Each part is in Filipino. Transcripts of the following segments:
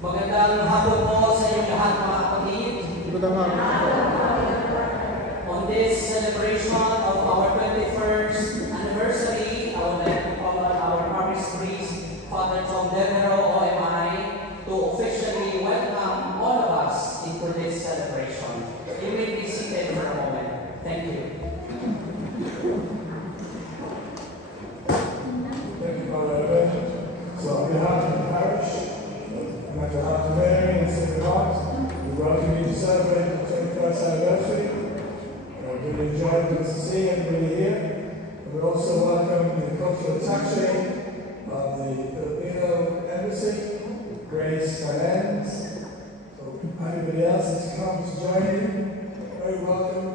Magandang hapon po sa inyong lahat mga kapatid. On this celebration of our 21st anniversary, I would like to call on our parish priest, Father Tom Devereux, OMI, to officially welcome all of us into this celebration. You may be seated for a moment. Thank you. Thank you, Father Evan. So on behalf of the parish, and on behalf of Mary and St. Heart, we welcome you to celebrate the 21st anniversary. We really enjoyed good to see everybody here. And we also welcome the cultural attaché of the Filipino Embassy, Grace Fernandez. So everybody else that's come to join you, very welcome.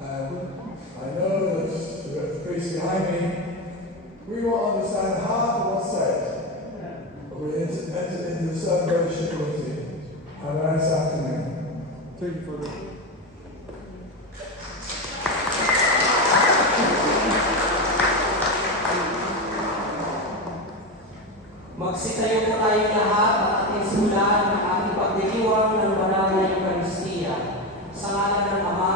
I know that the priest behind me, we won't understand half of what's said. We entered into the celebration with you. Have a nice afternoon. Thank you for that. Magsitayo po tayong lahat at ating simulan ng ating pagdiriwang ng banal na Eucharistia. Sa ngalan ng Ama,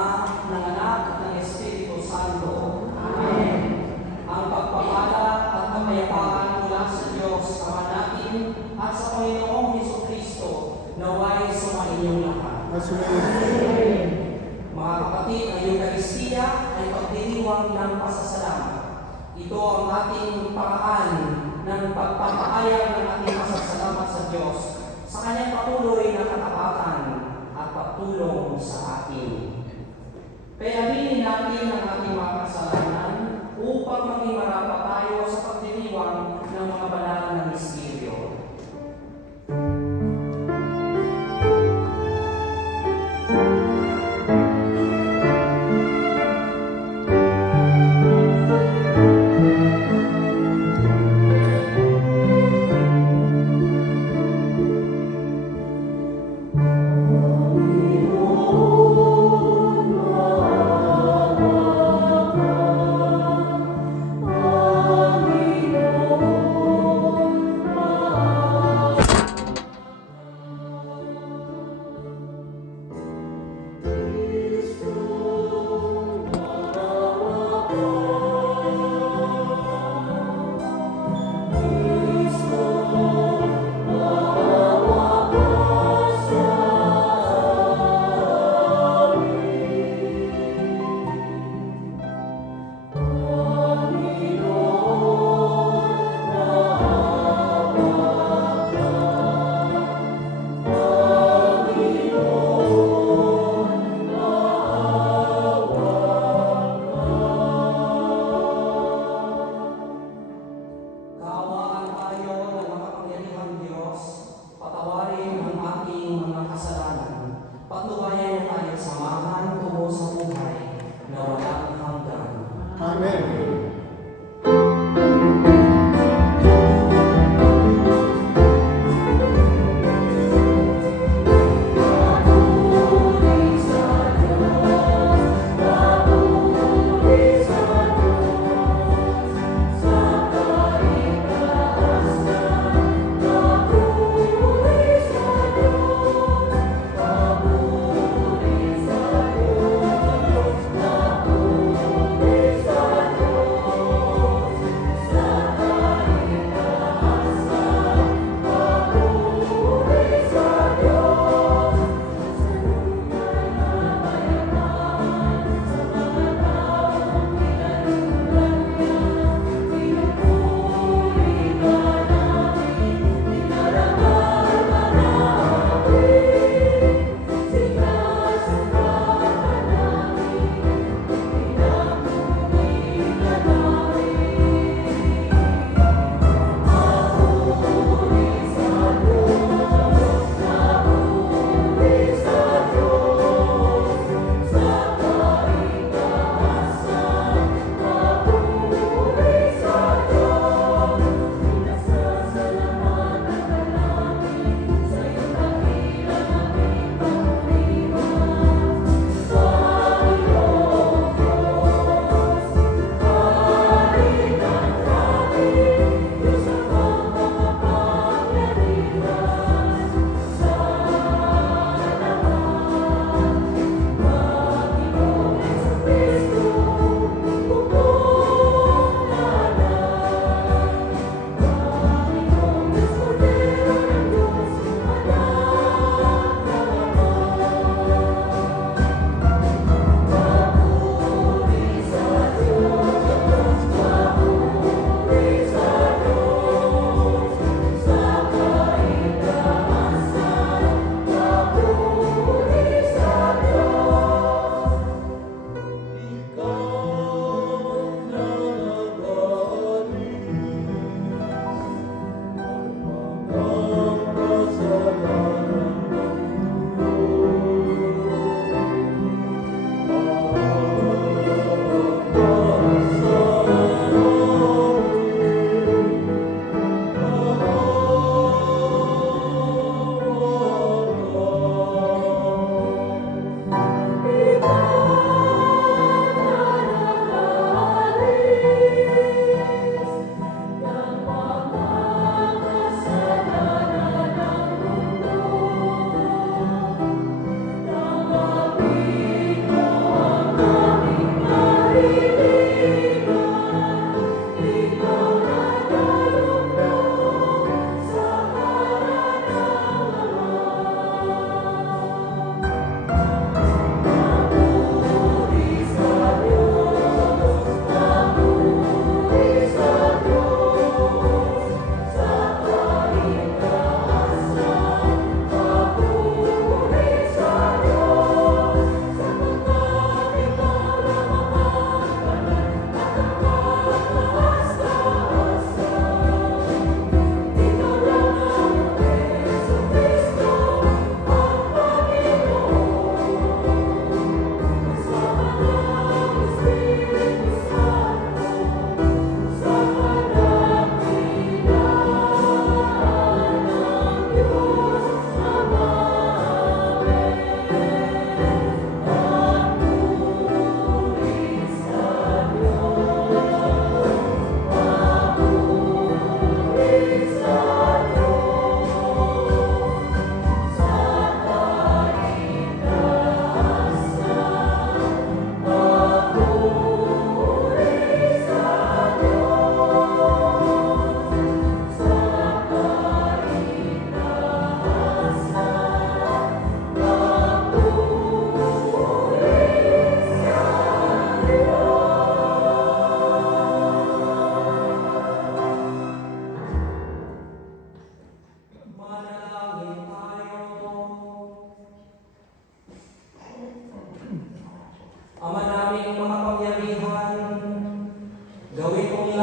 ng Anak, at ng Espiritu Santo. Amen. Ang pagpapala at kapayapaan mula sa Diyos, Ama natin, at sa Panginoong Jesucristo, naway sumainyong lahat. Amen. Mga kapatid, ang Eucharistia ay pagdiriwang ng pasasalamat. Ito ang ating paraan ng pagpapahayag ng ating pasasalamat sa Diyos sa Kanyang patuloy na katapatan at pagtulong sa atin. Kaya aminin natin ang ating mga kasalanan upang maging marapat tayo sa pagdiriwang ng mga banal na misteryo.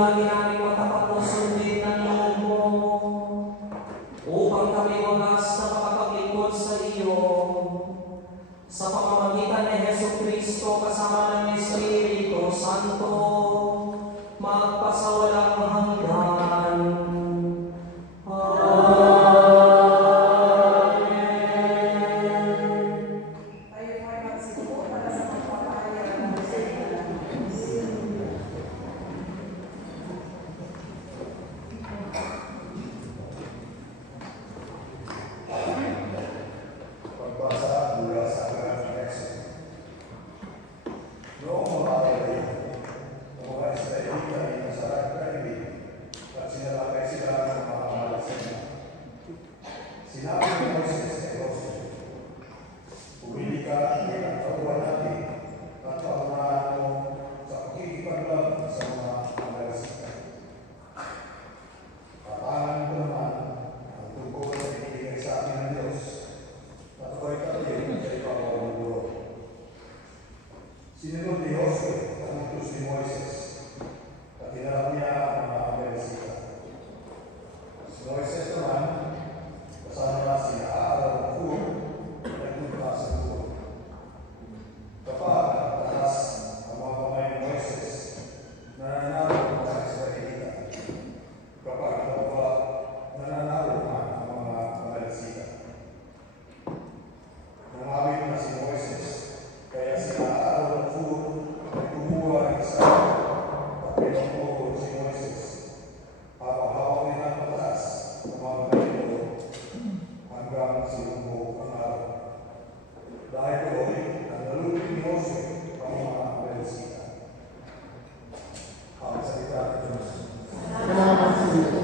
Dalangin namin matapat na sundin ng loob mo upang kami wagas na makapaglingkod sa iyo sa pamamagitan ni Jesucristo kasama ng Espiritu Santo magpasawalang hanggan. Pagbasa mula sa aklat ng Exodus. Noong mga kaibigan, ang mga Israelita ay nasa Karibid at sinalakay sila ng mga Amalekita. Sinabi ni Moises kay Joshua, "Pumili ka ng katawan natin at paunahan mo sa pakikipaglaban sa mga Amalekita. Tatangan ko naman ang tungkol na binibigay sa akin ng Diyos at ako'y tatlong sa ibabaw ng buro." Sinunod ni Joshua ang utos ni Moises at hinarap niya ang mga Amalekita. Si Moises naman, kasama sina Aaron at Hur, ay nagpunta sa buro. Kapag nakataas ang mga kamay ni Moises, nananalo ang mga Israelita. Kapag nakababa, nananalo naman ang mga Amalekita. Nangawit na si Moises, kaya si Aaron at Hur ay kumuha ng isa at pinagpupuro si Moises. Hawak nila ang mataas ng mga kanito hanggang sinumbok ang araw. Dahil doon, ang nalulog ni Mose ang mga Amalekita. Ang salita ng Diyos. Salamat sa Diyos.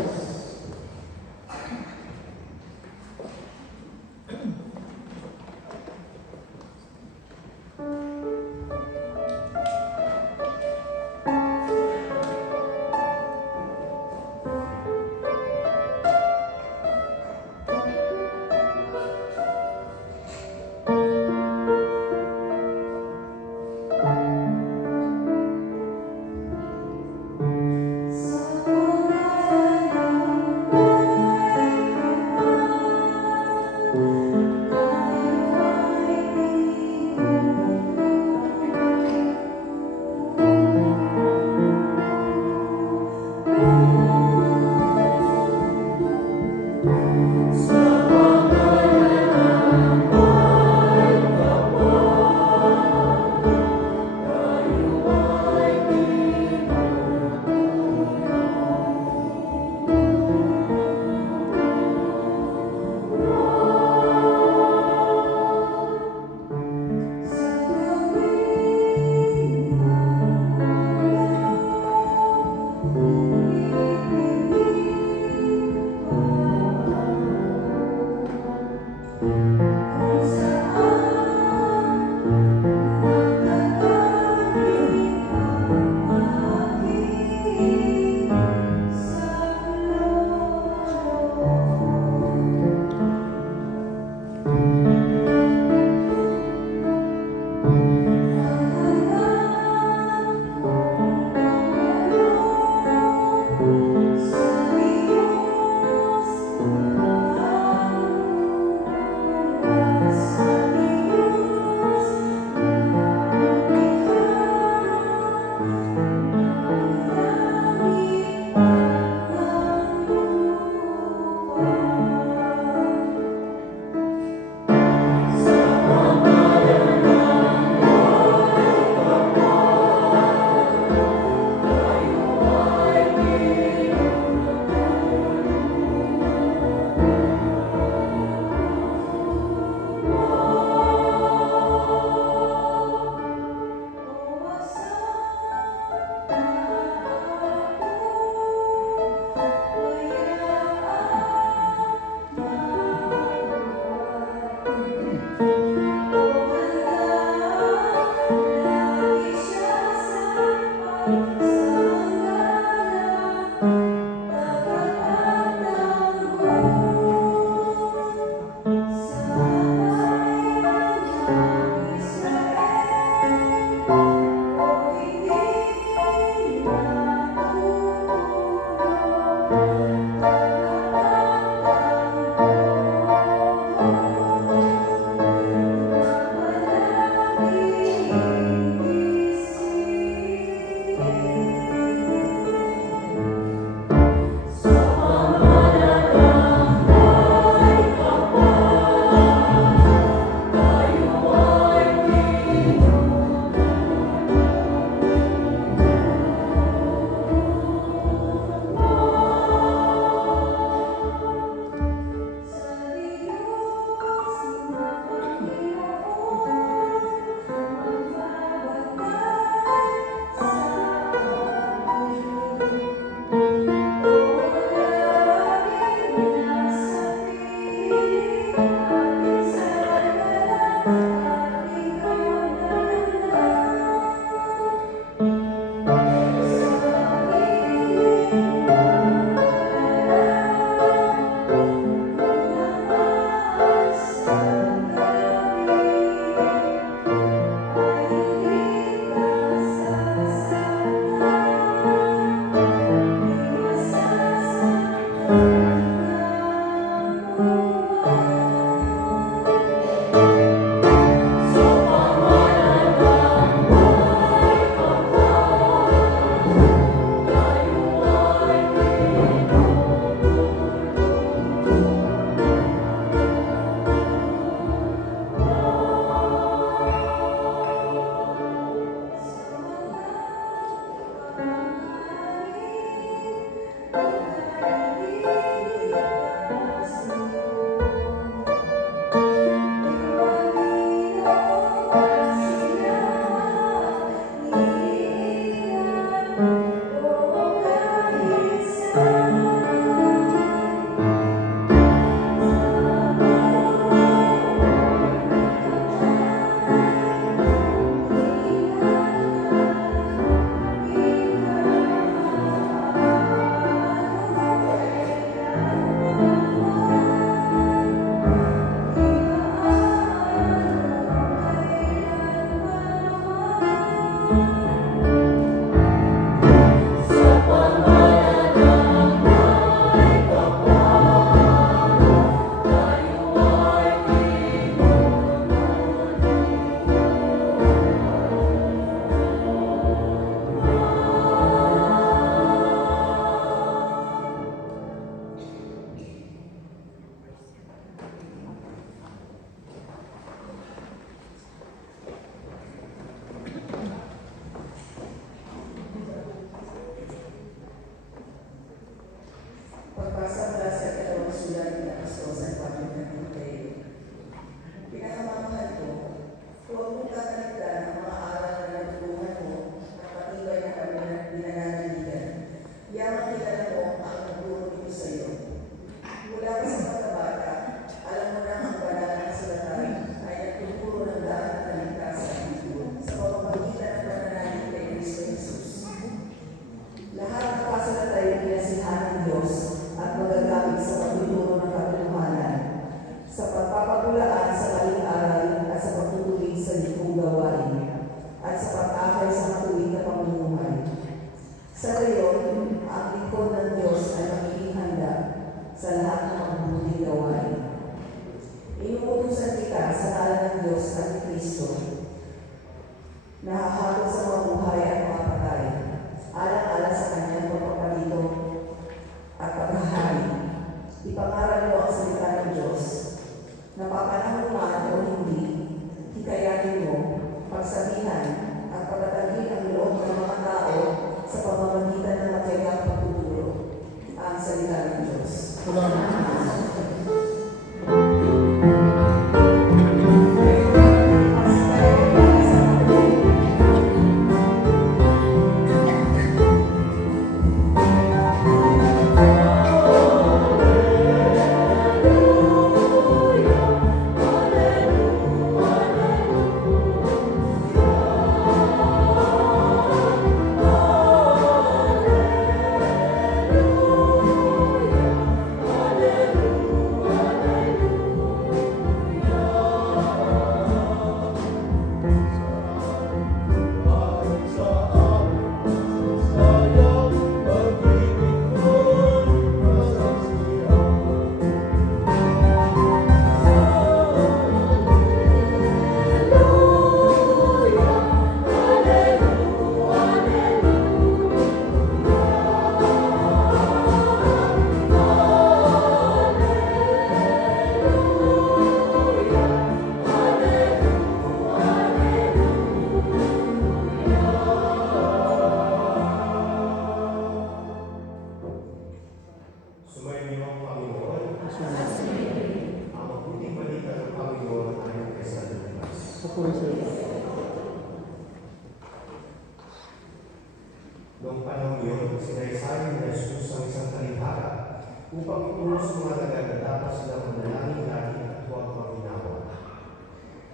Noong panahon yun, sinaysayan ni Jesus ang isang talihara upang ituro sa mga nagagadapat silang manalangin lagi at huwag maginawa.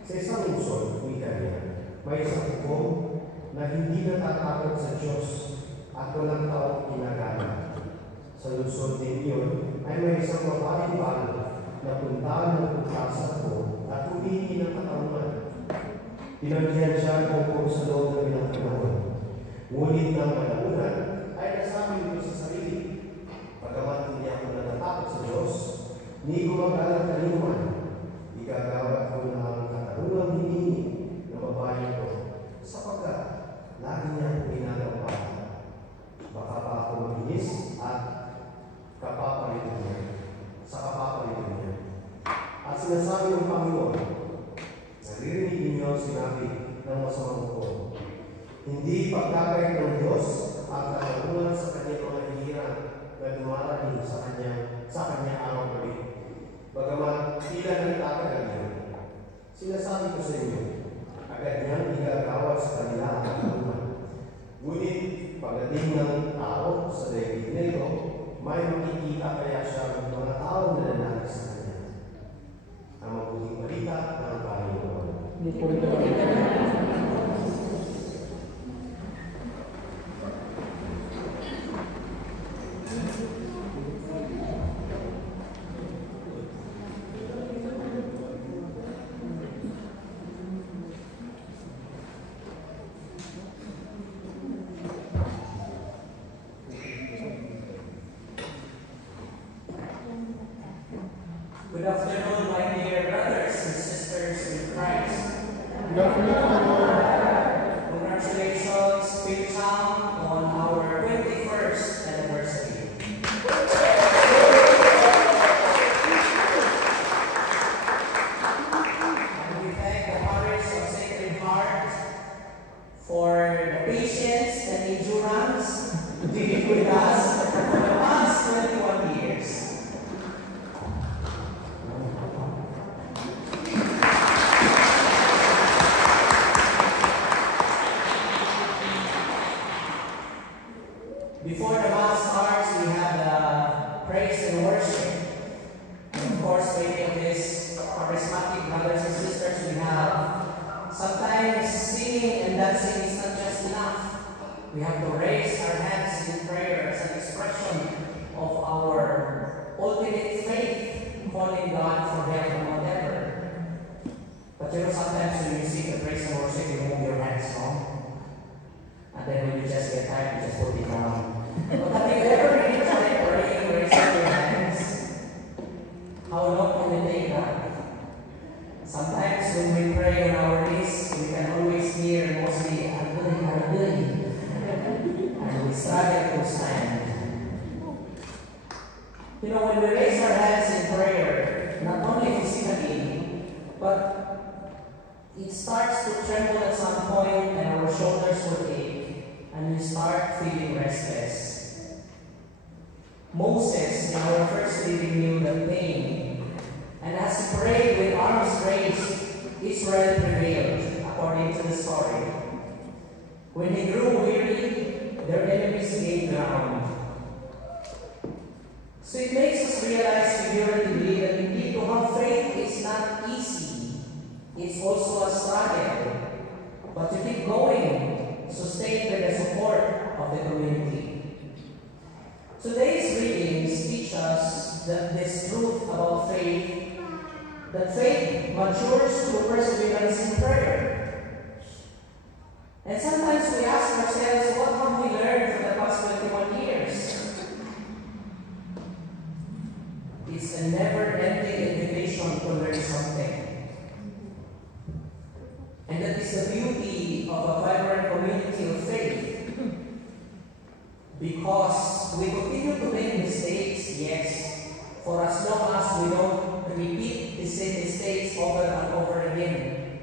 Sa isang lungsod, wika niya, may isang hukom na hindi natatakot sa Diyos at walang taong ginagana. Sa lungsod din yun ay may isang babaeng balo na puntaan ng pagkasa ko at humingi ng katarungan. Pinagdihan siya tungkol sa loob ng ilang panahon. Ngunit ng malamunan ay nasabi ko sa sarili, pagkamat hindi ako natatakot sa Diyos, ni gumagalang kalinuman, igagawad ko na ang katarungang hinihingi ng babae ko, sapagkat lagi niya akong ginagampahan. Baka pa ako mabinis at kapapalitan niya, sa kapapalitan niya. At sinasabi ng Panginoon, naririnig ninyo sinabi ng masamang ko, hindi pagkakait ng Diyos ang katarungan sa kanyang mga hihirang na sa kanila ang tulungan. Ngunit pagdating ng tao sa daigdig nito, may makikita kaya siya ng mga tao na nananalig sa kanya. Ang mabuting balita ng Panginoon. Good afternoon, my dear brothers and sisters in Christ. Good afternoon, my Lord. Congratulations, Phil Chang, on our 21st anniversary. And we thank the Parish of Sacred Heart for the patience and endurance dealing with us for the past 21 years. Before the Mass starts, we have the praise and worship. And of course, many of these charismatic brothers and sisters we have, sometimes singing and dancing is not just enough. We have to raise our hands in prayer as an expression of our ultimate faith, calling God for help and whatever. But you know, sometimes when you sing the praise and worship, you move your hands, no? And then when you just get tired, you just put it down. But have you ever really tried praying, raising your hands? How long can we take that? Sometimes when we pray on our knees, we can always hear mostly, and we struggle to stand. You know, when we raise our hands in prayer, not only physically, but it starts to tremble at some point and our shoulders will ache and we start feeling restless. Moses, in our first reading, knew the pain, and as he prayed with arms raised, Israel prevailed, according to the story. When he grew weary, their enemies gained ground. So it makes us realize figuratively that indeed to have faith is not easy. It's also a struggle. But to keep going, sustained by the support of the community. Today's readings teach us that this truth about faith, that faith matures through perseverance in prayer. And sometimes we ask ourselves, what have we learned for the past 21 years? It's a never-ending invitation to learn something. And that is the beauty of a vibrant community of faith. Because we continue to make mistakes, yes, for as long as we don't repeat the same mistakes over and over again.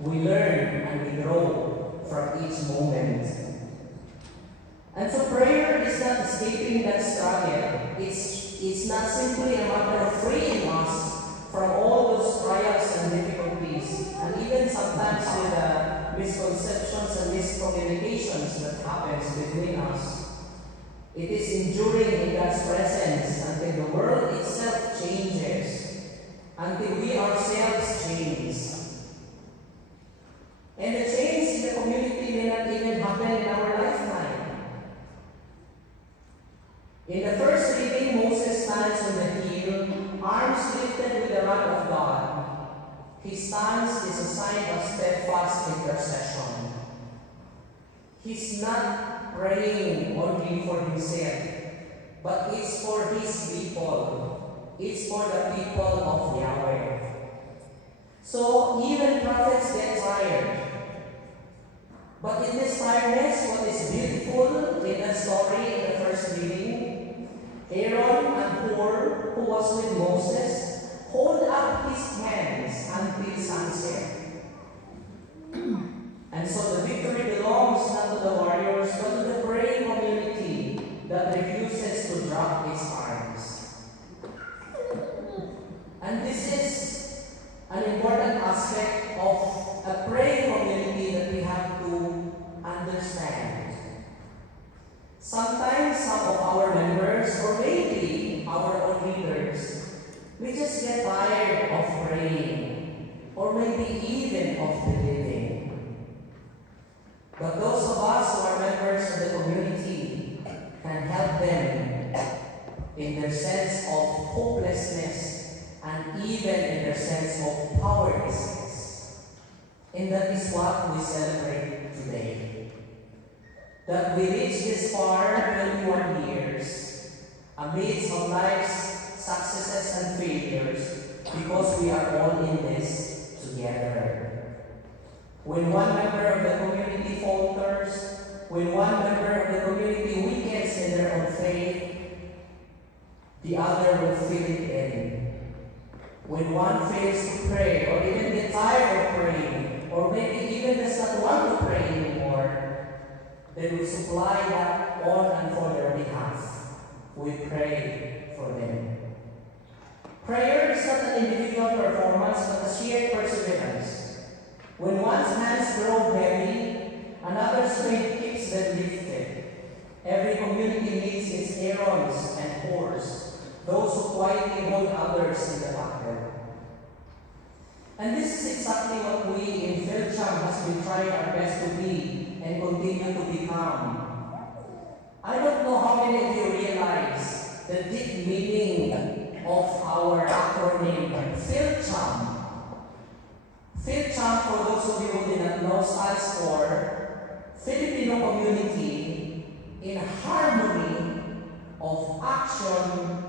We learn and we grow from each moment. And so prayer is not escaping that struggle. It's not simply a matter of freeing us from all those trials and difficulties, and even sometimes with the misconceptions and miscommunications that happens between us. It is enduring in God's presence until the world itself changes, until we ourselves change. And the change in the community may not even happen in our lifetime. In the first reading, Moses stands on the hill, arms lifted with the rod of God. His stance is a sign of steadfast intercession. He's not praying only for himself, but it's for his people. It's for the people of Yahweh. So even prophets get tired. But in this tiredness, what is beautiful in the story in the first reading, Aaron and Hur, who was with Moses, hold up his hands until sunset. And so the victory belongs not to the warriors, but to the praying community that refuses to drop its arms. And this is an important aspect of a praying community that we have leaders, we just get tired of praying, or maybe even of believing. But those of us who are members of the community can help them in their sense of hopelessness and even in their sense of powerlessness. And that is what we celebrate today. That we reach this far 21 years amidst of life's successes and failures because we are all in this together. When one member of the community falters, when one member of the community weakens in their own faith, the other will fill it in. When one fails to pray, or even get tired of praying, or maybe even does not want to pray anymore, they will supply that on and for their behalf. We pray for them. Prayer is not an individual performance, but a shared perseverance. When one's hands grow heavy, another's faith keeps them lifted. Every community needs its Aarons and Hors, those who quietly hold others in the battle. And this is exactly what we in Philcham has been trying our best to be and continue to become. I don't know how many of you realize the deep meaning of our acronym Philcham. Philcham, for those of you who did not know, stands for Filipino Community in Harmony of Action,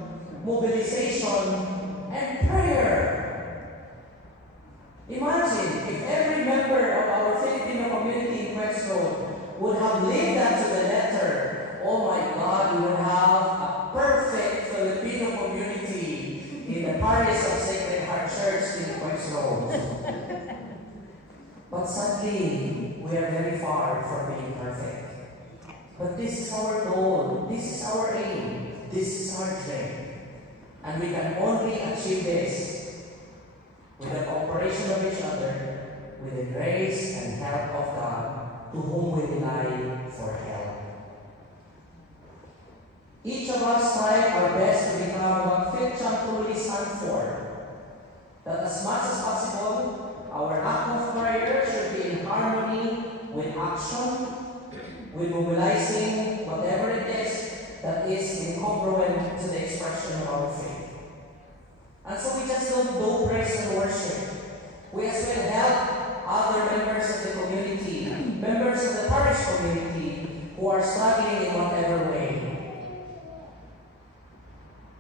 Mobilization, and Prayer. Imagine if every member of our Filipino community in West Road would have lived that to the letter. Oh my God, we would have a perfect Filipino community in the parish of Sacred Heart Church in West Road. But sadly, we are very far from being perfect. But this is our goal, this is our aim, this is our dream. And we can only achieve this with the cooperation of each other, with the grace and help of God, to whom we rely for help. Each of us try our best to become what Philcham truly stands for. That as much as possible, our act of prayer should be in harmony with action, with mobilizing whatever it is that is incongruent to the expression of our faith. And so we just don't do praise and worship. We as well help other members of the community, members of the parish community who are struggling in whatever way.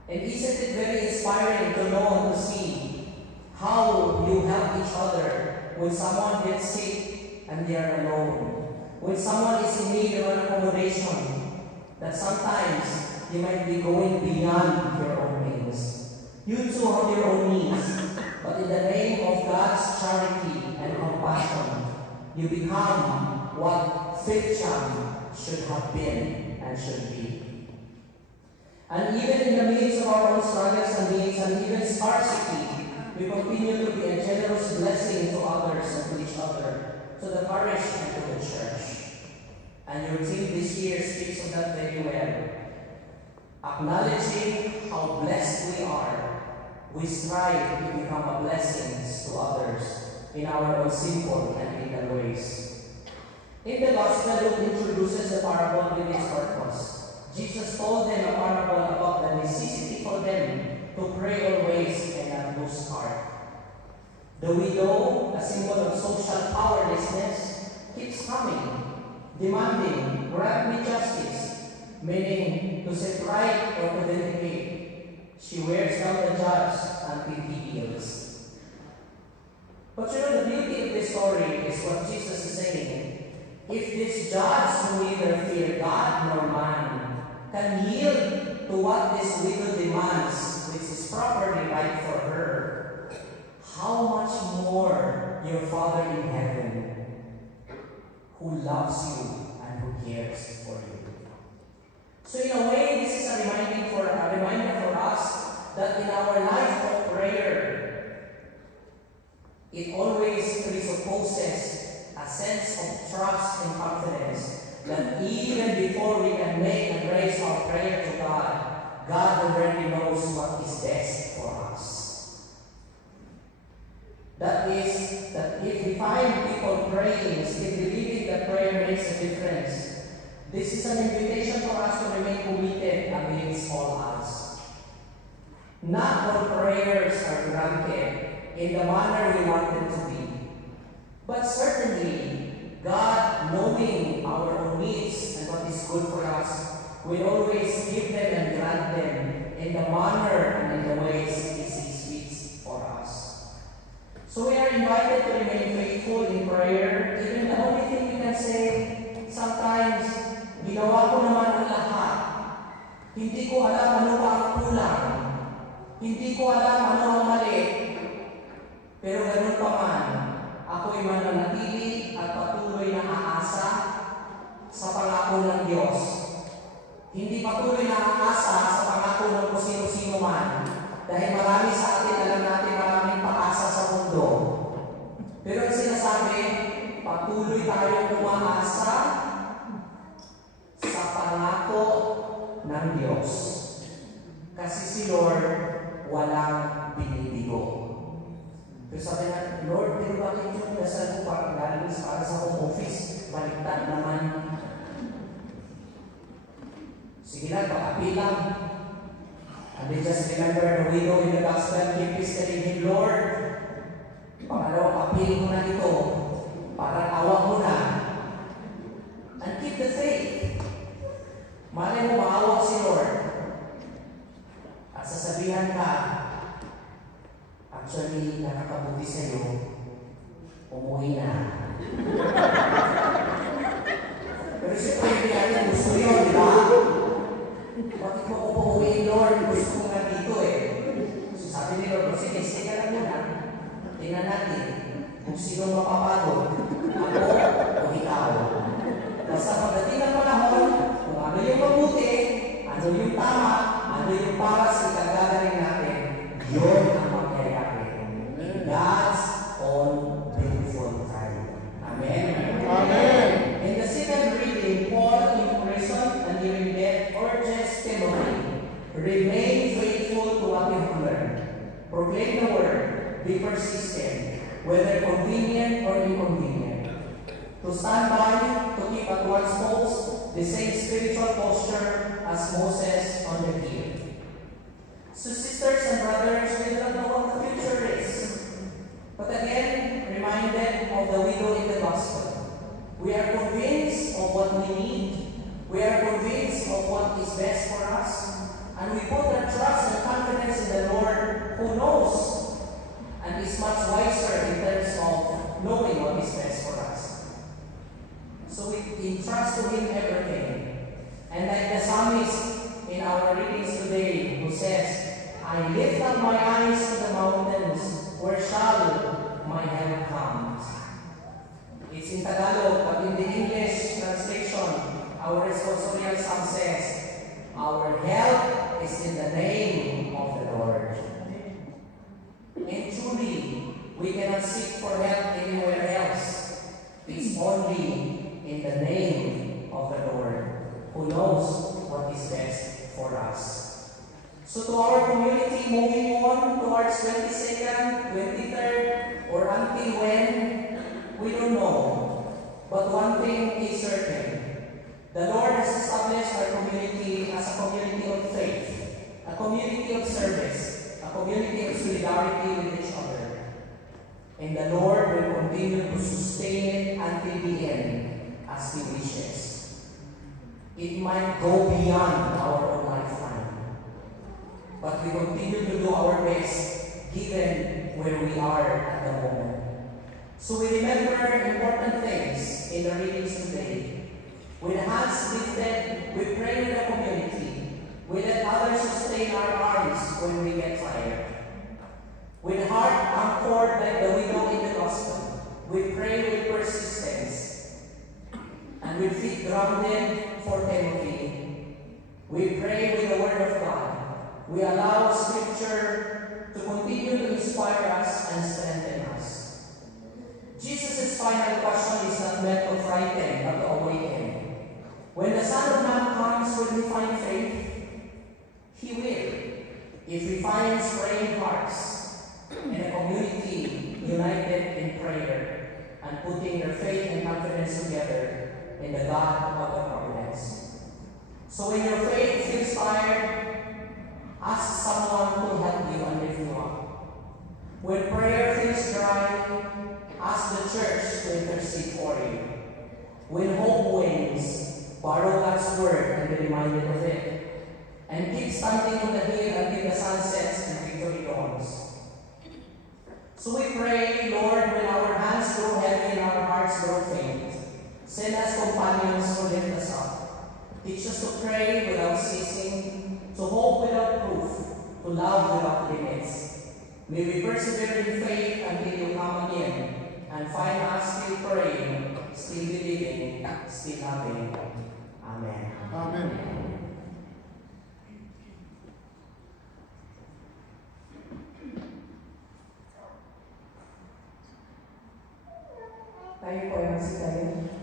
And isn't it very inspiring to know and to see how you help each other when someone gets sick and they are alone, when someone is in need of an accommodation, that sometimes you might be going beyond your own means. You too have your own needs, but in the name of God's charity and compassion, you become what Philcham should have been and should be. And even in the midst of our own struggles and needs and even scarcity, we continue to be a generous blessing to others and to each other, to the parish and to the church. And your team this year speaks of that very well. Acknowledging how blessed we are, we strive to become a blessing to others in our own simple and little ways. In the Gospel, Luke introduces the parable with its purpose. Jesus told them a parable about the necessity for them to pray always and not lose heart. The widow, a symbol of social powerlessness, keeps coming, demanding, grant me justice, meaning to set right or to vindicate. She wears down the judge until he heals. But you know, the beauty of this story is what Jesus is saying. If this judge who neither fear God nor man can yield to what this widow demands, which is properly right for her, how much more your Father in heaven, who loves you and who cares for you. So in a way, this is a reminder for us that in our life of prayer, it always presupposes a sense of trust and confidence that even before we can make and raise our prayer to God, God already knows knows what is best for us. That is, that if we find people praying, still believing that prayer makes a difference, this is an invitation for us to remain committed amidst all odds. Not all prayers are granted in the manner we want them to be. But certainly, God, knowing our own needs and what is good for us, will always give them and grant them in the manner and in the ways He sees fit for us. So we are invited to remain faithful in prayer. Even the only thing we can say, sometimes, ginawa ko naman ang lahat. Hindi ko alam ano ba ang kulang. Hindi ko alam ano ang mali. Pero ganun pa man, ako'y mananatili at patuloy na aasa sa pangako ng Diyos. Hindi patuloy na aasa sa pangako ng kung sino-sino man. Dahil marami sa atin, alam natin, maraming paasa sa mundo. Pero ang sinasabi, patuloy tayong umaasa sa pangako ng Diyos. Kasi si Lord walang binibigo. Pero sabi na, Lord, pero bakit yung dasal ko parang galing para sa home office? Baliktad naman. Sige lang, pag-apilang. And they just remember the widow in the gospel, keep telling him, Lord, pangalawang appeal mo na ito, parang awa mo na. And keep the faith. Malay mo maawa si Lord. At sasabihan ka, actually, nakakabuti sa'yo, umuwi na. Pero siyempre, hindi natin gusto yun, di ba? Bakit mo ko umuwi, Lord? Gusto ko nga dito eh. So sabi ni Lord, sige, stay ka lang muna. Tingnan natin kung sino mapapagod, ako o ikaw. Basta pagdating ng panahon, kung ano yung mabuti, ano yung tama, ano yung para sa ikagagaling natin, yun ang mangyayari. In God's own beautiful time. Amen? Amen. In the second reading, Paul, in prison and during death, urges Timothy, remain faithful to what you have learned. Proclaim the word, be persistent, whether convenient or inconvenient. To stand by, to keep at one's post, the same spiritual posture as Moses on the hill. So sisters and brothers, we do not know what the future is. But again, reminded of the widow in the gospel. We are convinced of what we need. We are convinced of what is best for us. And we put our trust and confidence in the Lord who knows and is much wiser in terms of knowing what is best for us. So we entrust to Him everything. And like the psalmist in our readings today who says, I lift up my eyes to the mountains, where shall my help come? It's in Tagalog, but in the English translation, our responsorial psalm says, our help is in the name of the Lord. And truly, we cannot seek for help anywhere else. It's only in the name of the Lord, who knows what is best for us. So to our community, moving on towards 22nd, 23rd, or until when, we don't know. But one thing is certain. The Lord has established our community as a community of faith, a community of service, a community of solidarity with each other. And the Lord will continue to sustain it until the end as He wishes. It might go beyond our own lifetime. But we continue to do our best given where we are at the moment. So we remember important things in the readings today. With hands lifted, we pray with the community. We let others sustain our arms when we get tired. With heart anchored like the widow in the gospel, we pray with persistence. And with feet grounded for Timothy, we pray with the Word of God. We allow Scripture to continue to inspire us and strengthen us. Jesus' final question is not meant to frighten, but to awaken. When the Son of Man comes, will He find faith? He will. If we find praying hearts and a community united in prayer and putting their faith and confidence together in the God of the providence. So when your faith feels tired, ask someone to help you and lift you up. When prayer feels dry, ask the church to intercede for you. When hope wanes, borrow God's word and be reminded of it. And keep standing on the hill until the sun sets and victory dawns. So we pray, Lord, when our hands grow heavy and our hearts grow faint, send us companions to lift us up. Teach us to pray without ceasing, to hope without proof, to love without limits. May we persevere in faith until you come again, and find us still praying, still believing, still loving. Amen. Amen. Tayo po ay magsitayo.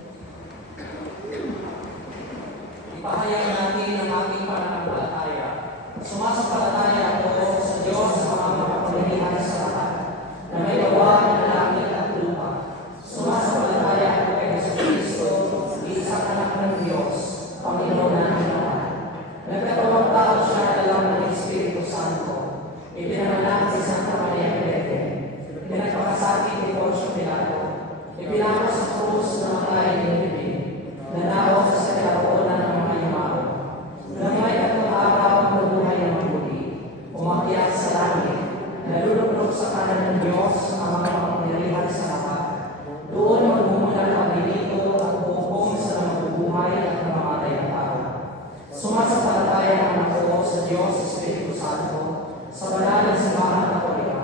Ipahayag natin ang ating pananampalataya. Sumasampalataya ako sa Diyos ang mga makapangyarihan sa lahat, na may gawa ng langit at lupa. Sumasampalataya ako kay Jesucristo, isang anak ng Diyos, Panginoon natin lahat. Nagkatawang tao siya alam ng Espiritu Santo. Ipinanganak si Santa Maria Virgen. Pinagpakasakit ni Poncio Pilato. Ipinako sa krus na matay ni Pilipin. Nanao sa kaloonan ng mga yumao. Namay at ng araw ng buhay ng mabuti. Umakyat sa langit. Nalulunok sa kanan ng Diyos ang mga makapangyarihan sa lahat. Doon magmumula ang paglilito at bukong sa nabubuhay at namamatay na tao. Sumasampalataya naman ako sa Diyos, Espiritu Santo, sa banal na simbahan ng Katolika,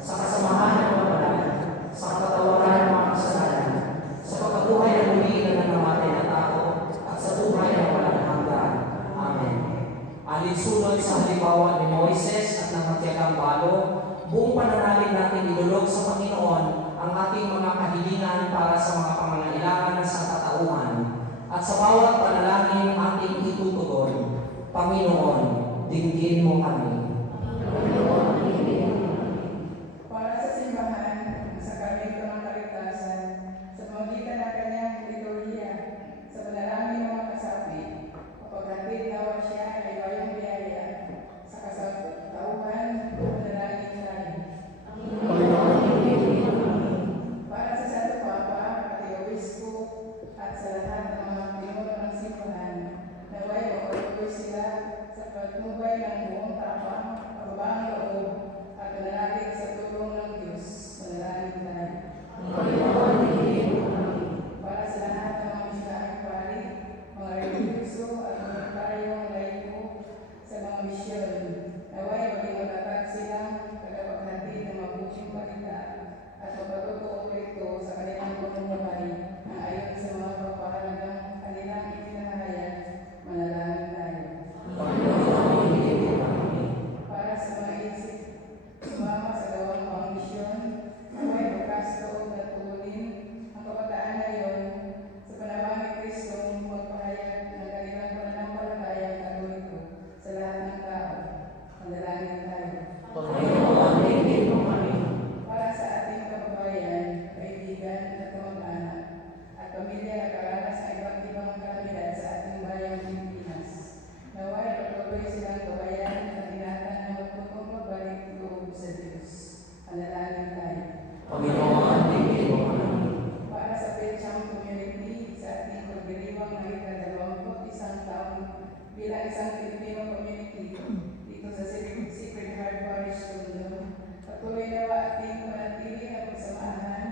sa kasamahan ng mga banal, sa katawaran ng mga kasalanan, sa pagkabuhay ng muli na nangamatay na tao, at sa buhay na walang hanggan. Amen. Alinsunod sa halimbawa ni Moises at ng Matyagang Balo, buong pananalig natin ilulog sa Panginoon ang ating mga kahilingan para sa mga pangangailangan sa katauhan, at sa bawat panalangin ating itutugon. Panginoon, dinggin mo kami. Para sa simbahan, sa kamit ng kaligtasan, sa pamagitan ng kanyang liturhiya, sa panalangin ng mga kasapi, kapag hatid nawa siya ay bayang biyaya, sa kasatauhan, panalangin tayo. Para sa Santo Papa, pati Obispo, at sa lahat ng mga pinuno ng simbahan, naway mapatuloy sila sa patnubay ng buong tapang, pagbabaang loob, at manalangin sa tulong ng Diyos. Manalangin tayo. Para sa lahat ng mga misyonarong pari, mga religyoso at mga tayong laiko sa mga misyon, naway maging matatag silang tagapaghatid ng mabuting balita at mapatutuo ito sa kanilang pamumuhay na ayon sa mga papahalagang kanilang itinahayag. Manalangin tayo. Para sa mga isip, sumama sa gawang pang-misyon, naway bukasto na tugunin ang kabataan ngayon sa panahon ni Kristo magpahayag ng kanilang pananampalatayang Katoliko sa lahat ng tao. Manalangin tayo. Para sa ating kababayan, kaibigan at kamag-anak, at pamilya na karanas sa iba't ibang kalamidad sa ating bayang Pilipinas, naway patuloy silang gabayan at ingatan na magtutong pagbalik loob sa Diyos. Manalangin tayo. Panginoon, dinggin mo kami. Para sa Pechang community, sa ating pagdiriwang ng ika-21 taon bilang isang Filipino community dito sa Sacred Heart Parish, Tondo, patuloy nawa ating panatili ang pagsamahan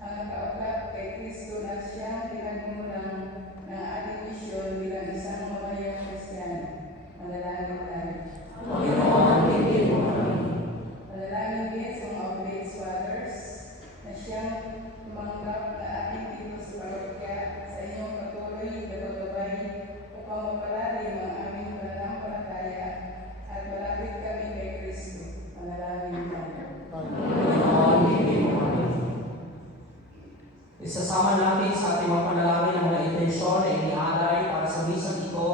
ang nakauklap kay Kristo na siyang pinagmumulang ng ating misyon bilang isang mamayang Kristiyano. Manalangin tayo. Panginoon, dinggin mo kami. Manalangin din sa mga Oblates Fathers na siyang tumanggap na ating dito sa parokya sa inyong patuloy na paggabay upang mapalalim ang aming pananampalataya at malapit kami kay Kristo. Manalangin tayo. Panginoon, dinggin mo kami. Isasama natin sa ating mga panalangin ang mga intensyon na inialay para sa misang ito.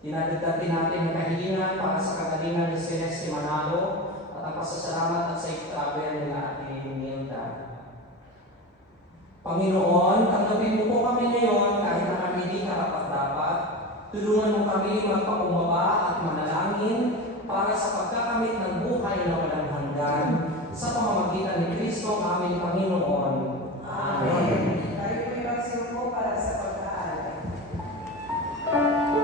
Dinadagdagan natin ang kahilingan para sa kalinga ni Celeste Manalo at ang pasasalamat at safe travel nila Ate Nilda. Panginoon, tanggapin mo po kami ngayon kahit na kami di karapat-dapat. Tulungan mo kami magpakumbaba at manalangin para sa pagkakamit ng buhay na walang hanggan sa pamamagitan ni Kristo ang aming Panginoon. Amen. Tayo po ay magsiupo para sa pagkaalay. Amen.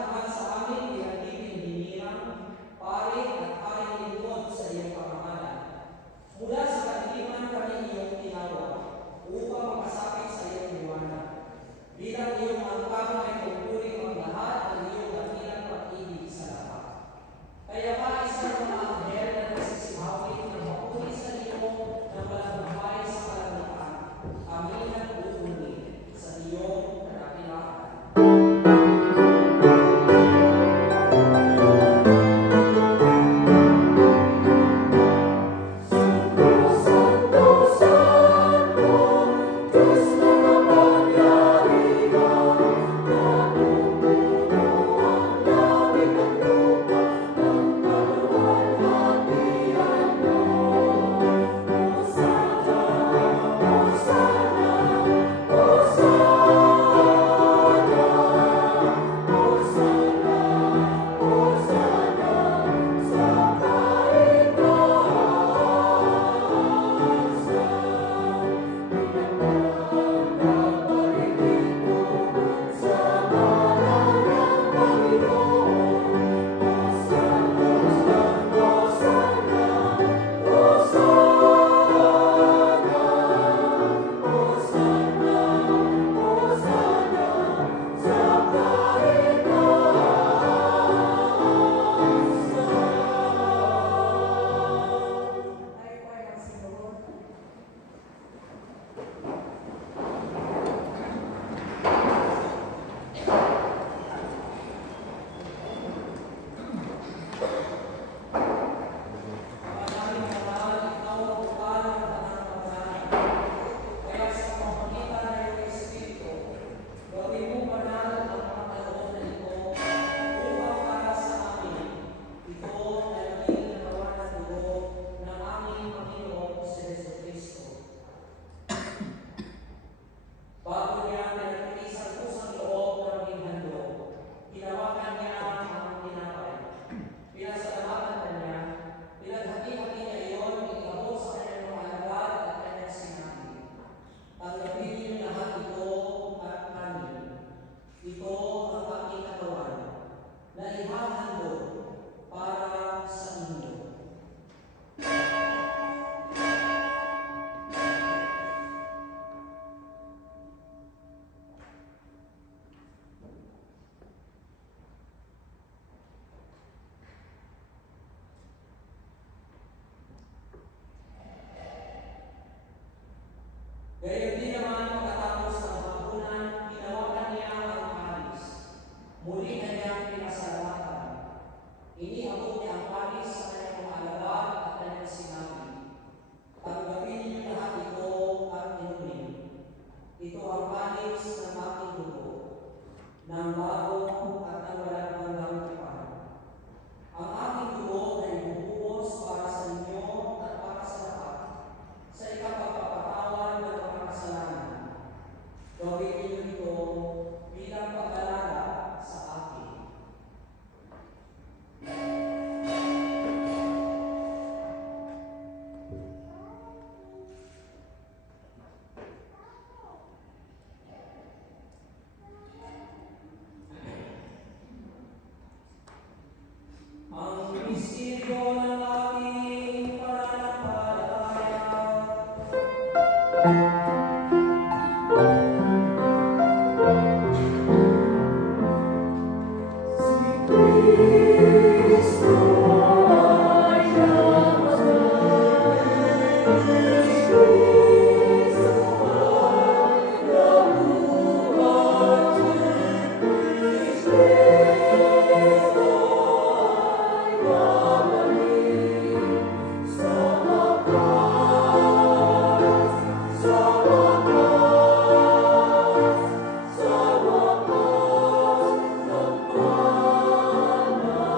pagtanghal sa amin, pinag-ibig hinirang, pare at haring lingkod sa iyong pamamahala. Mula sa kadiliman kami iyong tinawag, upang makasapit sa iyong liwanag. Bilang iyong angkang ay tungkulin ang lahat ng iyong dakilang pag-ibig sa lahat. Kaya pa isang mga anghel na nagsisibawin ng papuri sa iyo na malagmay sa kalangitan, kami nag-uuni sa iyong kadakilaan. Gayon din naman pagkatapos ng hapunan, tinawagan niya ang panis. Muli na niyang pinasalamatan. Iniabot niya ang panis sa kanyang mga alagad at kanyang sinabi, "Tanggapin niyo lahat ito at inumin. Ito ang panis ng aking dugo, ng bago at ng walang hanggang tipan. Ang aking dugo ay ibubuhos para sa inyo at para sa lahat, sa ikapagpapatawad ng mga kasalanan. Gawin ninyo ito bilang pag-alala sa akin." Ang misteryo ng ating pananampalataya. Sa wakas ng panahon.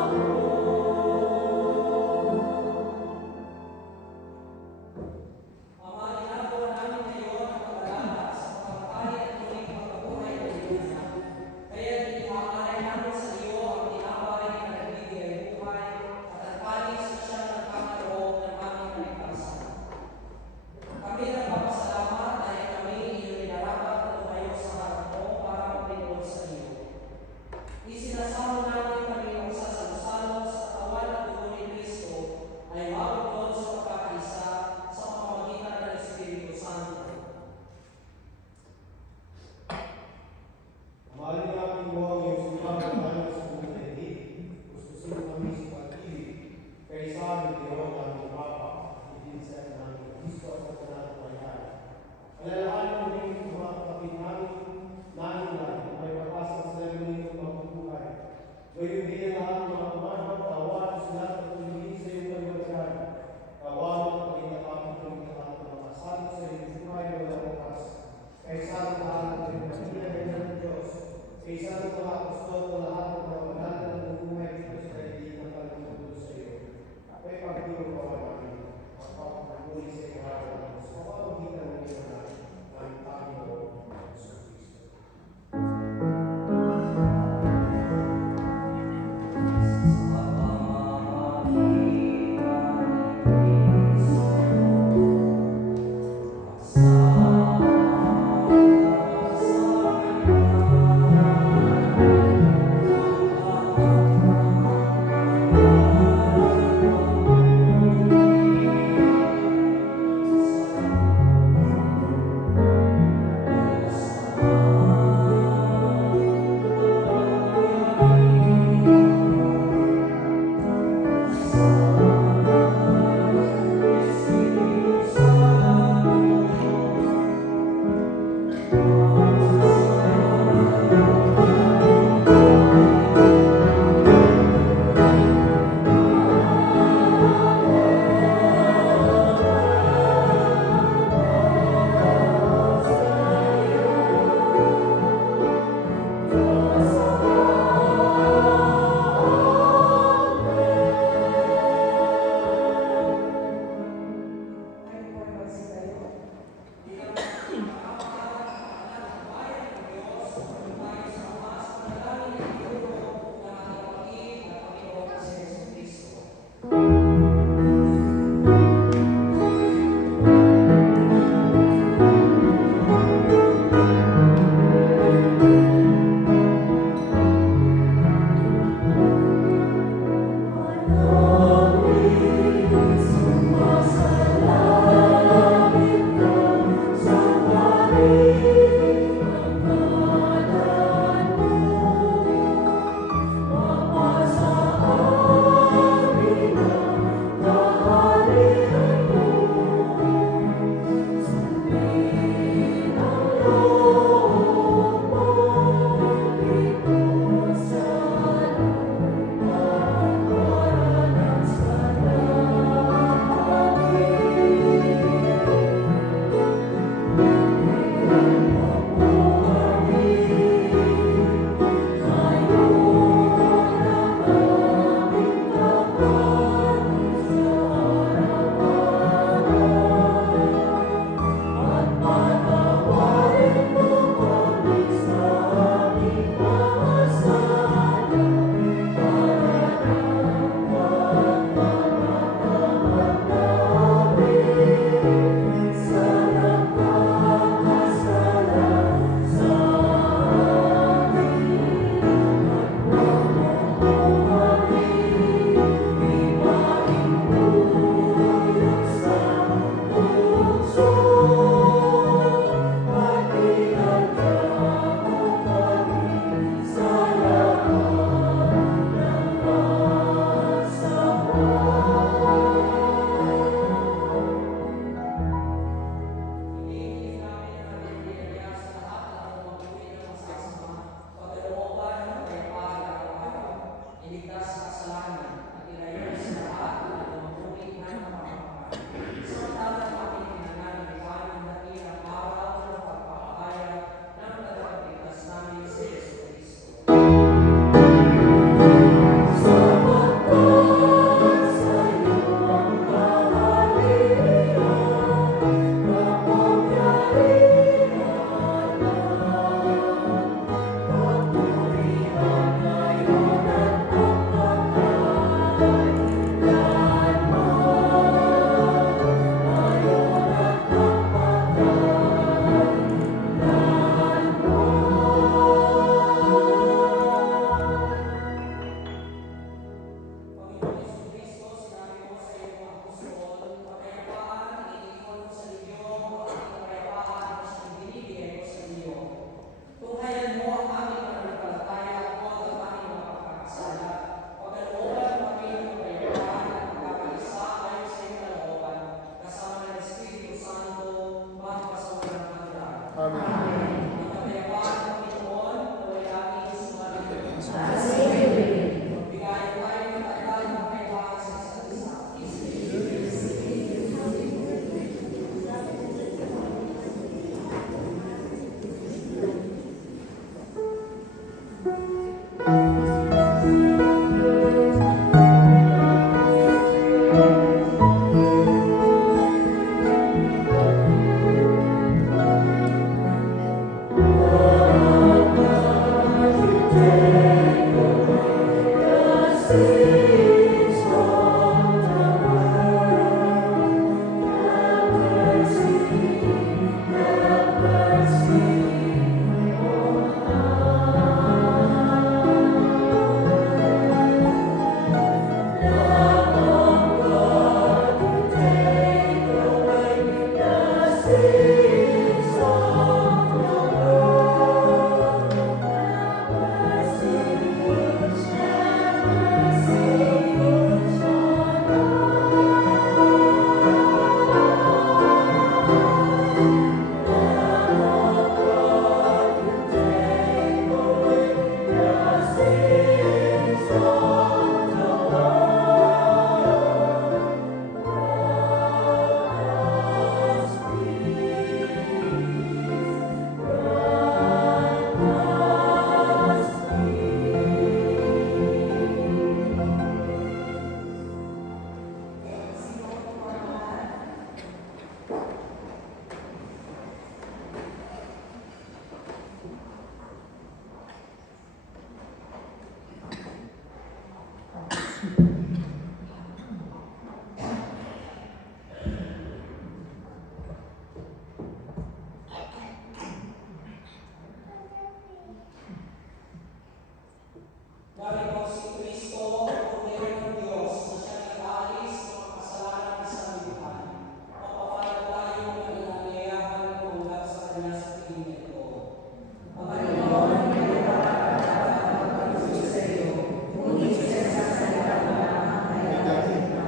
Ganito si Kristo, Kordero ng Diyos, na siya nag-aalis ng mga kasalanan ng sanlibutan. Mapapalad tayo ng inanyayahan at tulad sa kanya sa tingin ito. Panginoon, sa iyo, ngunit siya sasalita lamang ay atin na.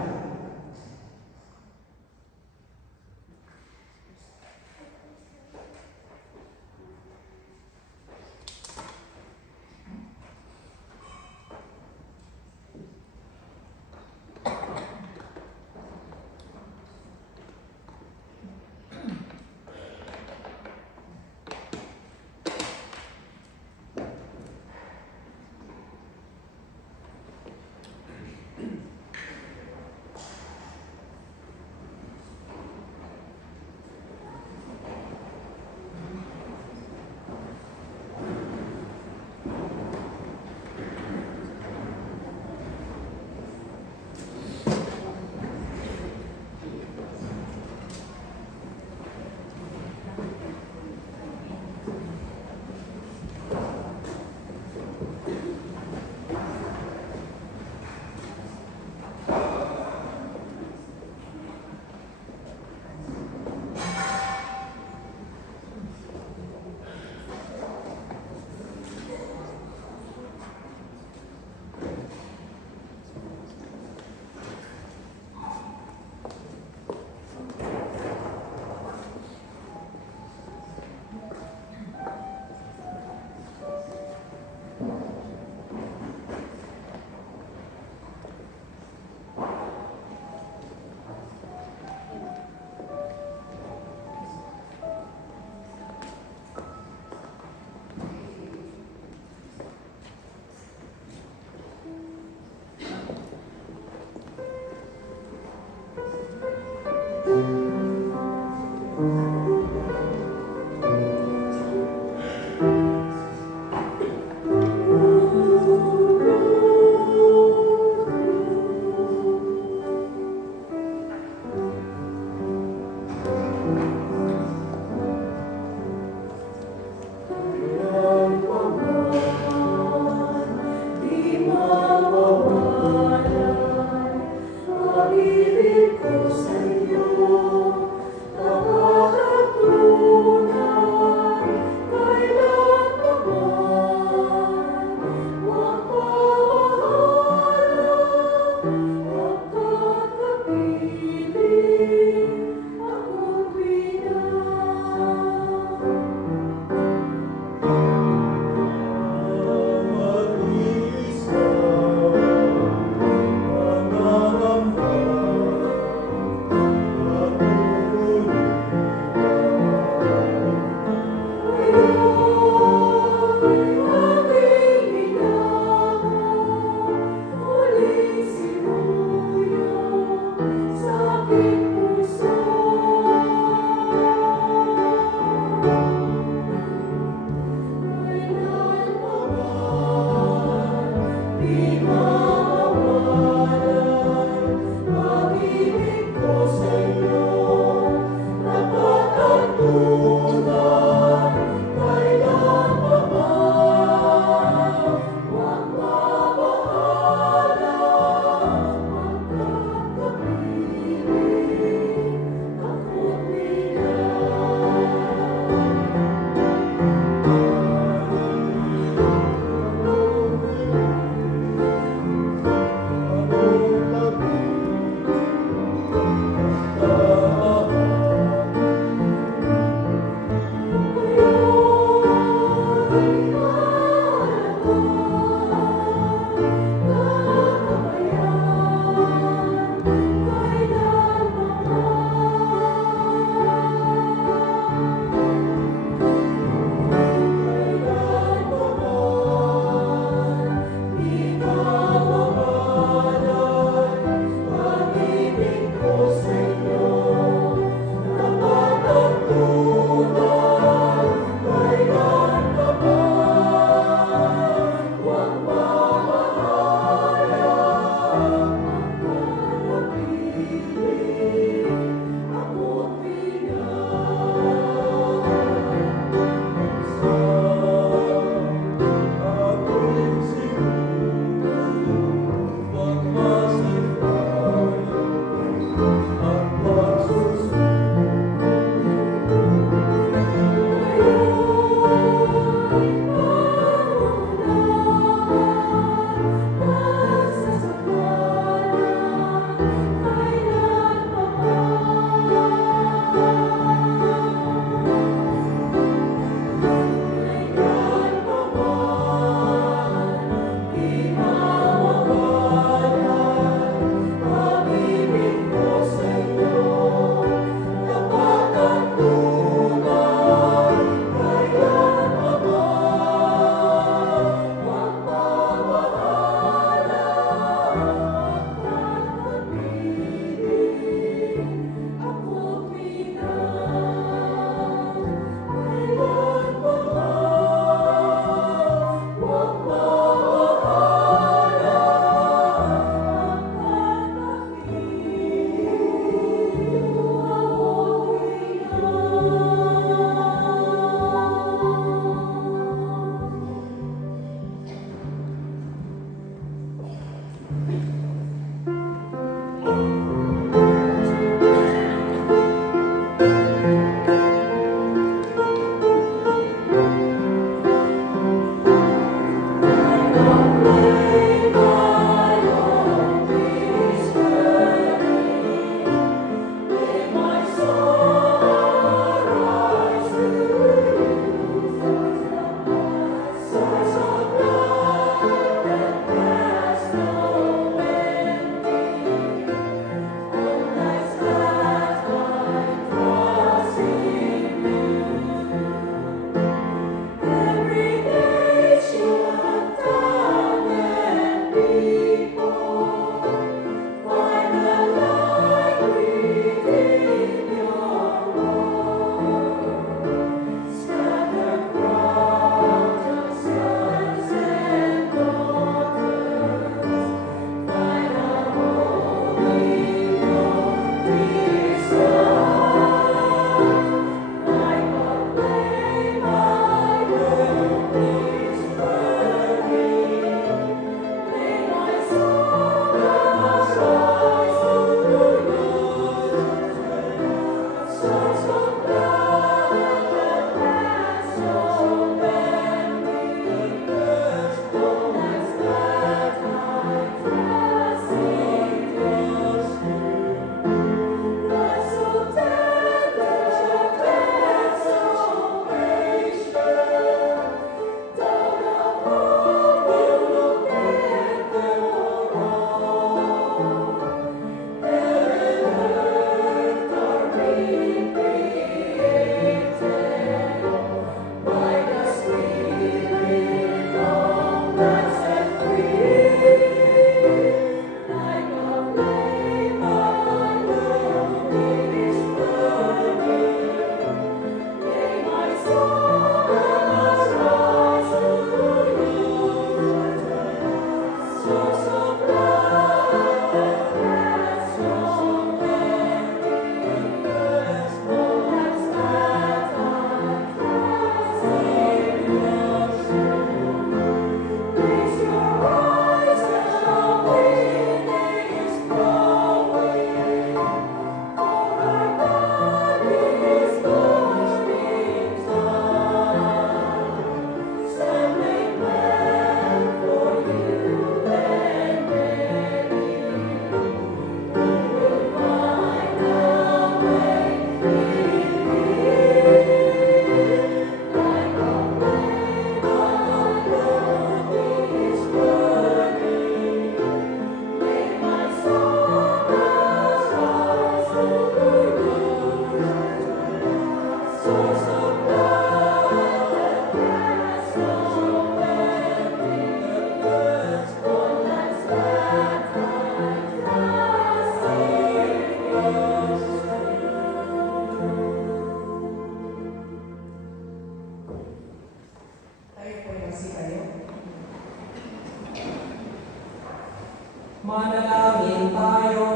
Manalangin tayo.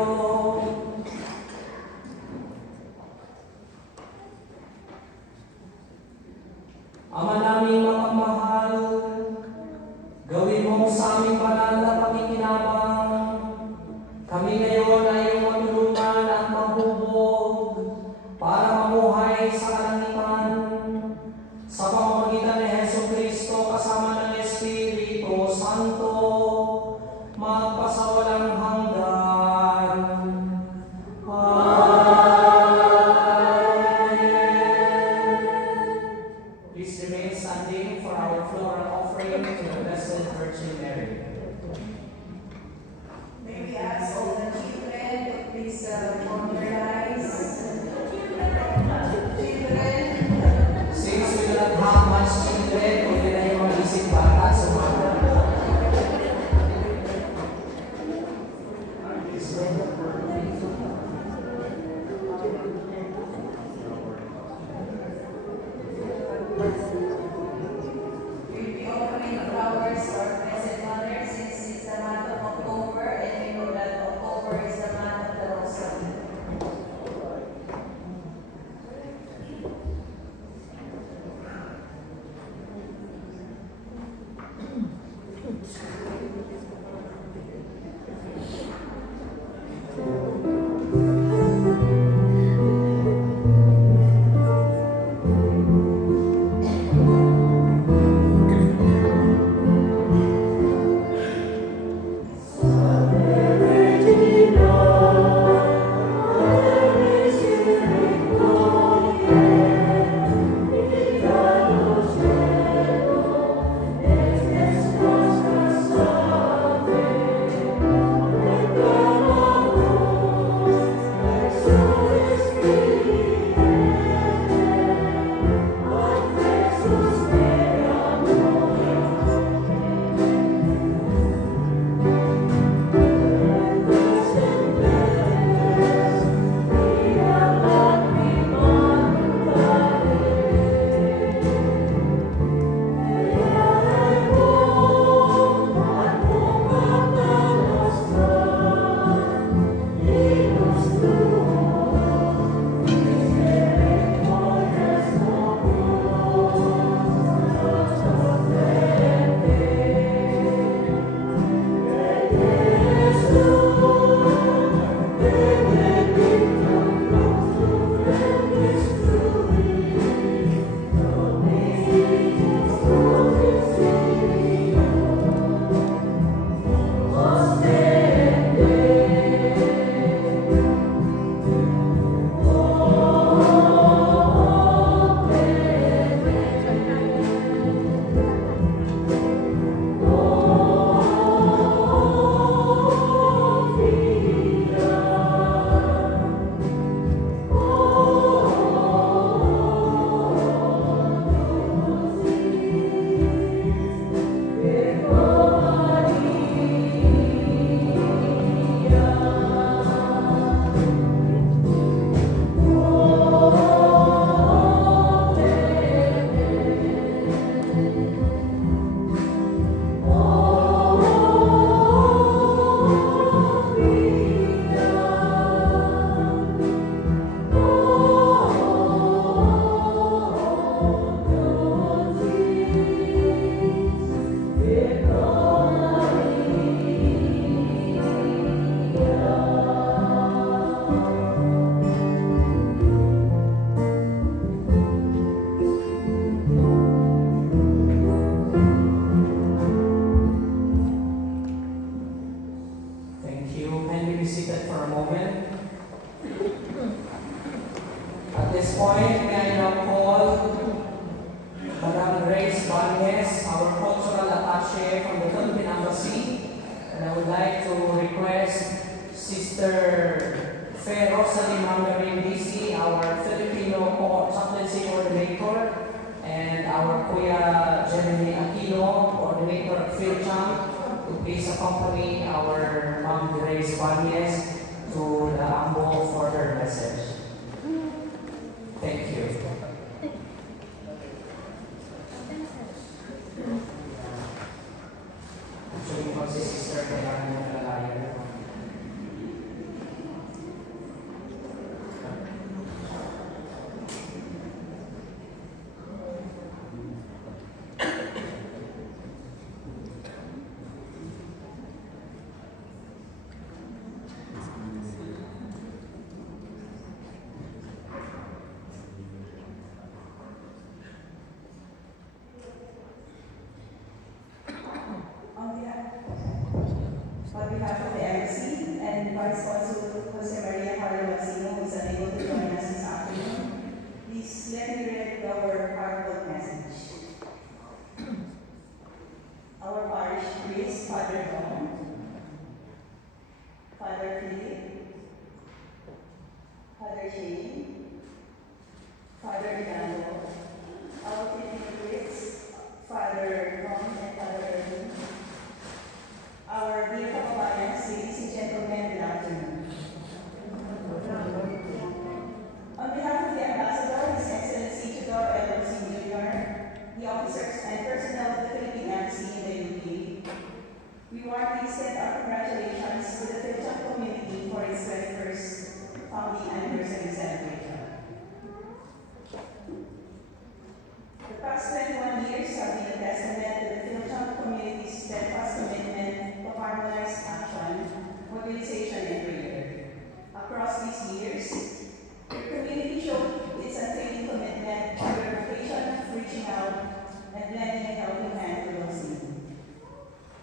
Ama naming mapagmahal, gawin mo sa aming banal na pakikinabang. Kami ngayon ay iyong matulungan at maghubog para mamuhay sa kalangitan sa pamamagitan ni Jesucristo kasama ng Espiritu Santo, magpasawalang hanggan. Amen. Please remain standing for our floral offering to the Blessed Virgin Mary. May we ask all the children to please form their eyes. Children. Since we do not have much children, pwede na yung mag-isip bata sa mga. We'll be offering flowers to our Blessed Mother since it's the month of October, and we know that October is the month of the Rosary. seated for a moment. At this point, may I now call Madam Grace Banez, our cultural attaché from the Philippine Embassy, and I would like to request Sister Fe Rosalie Mandarin DC, our Filipino chaplaincy coordinator, and our Kuya Jeremy Aquino, coordinator at PhilChamp, to please accompany our Ma'am Grace Banez to the Ambo for her message. Thank you. Actually, kung si Sister kailangan ng kalalayan. On behalf of the embassy and Vice Consul Jose Maria Carlo Massino, who is unable to join us this afternoon, please let me read our heartfelt message. Our parish priest, Father Don, Father Philip, Father Shane, Father Hidalgo, our Filipino priests, Father Ron and Father Erwin, our dear kababayans, ladies and gentlemen, good afternoon. On behalf of the Ambassador, His Excellency Tudor L. Jr., the officers and personnel of the Philippine Embassy in the UK, we warmly extend our congratulations to the PhilChamp community for its 21st founding anniversary celebration. The past 21 years have been a testament to the PhilChamp community's steadfast commitment to harmonized action, mobilization, and prayer. Across these years, the community showed its unfailing commitment to the vocation of reaching out and lending a helping hand to those in need.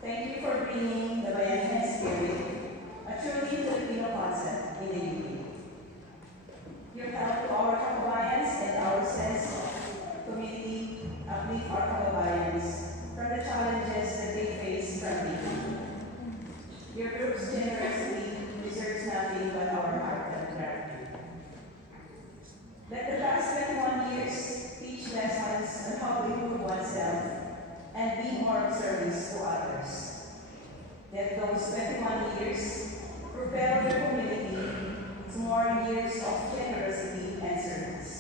Thank you for bringing the Bayanihan spirit, a truly Filipino concept, in the UK. Your help to our kababayans and our sense of community uplift our kababayans from the challenges that they face from people. Your group's generosity deserves nothing but our heartfelt gratitude. Let the past 21 years teach lessons on how to improve oneself and be more of service to others. Let those 21 years propel the community to more years of generosity and service.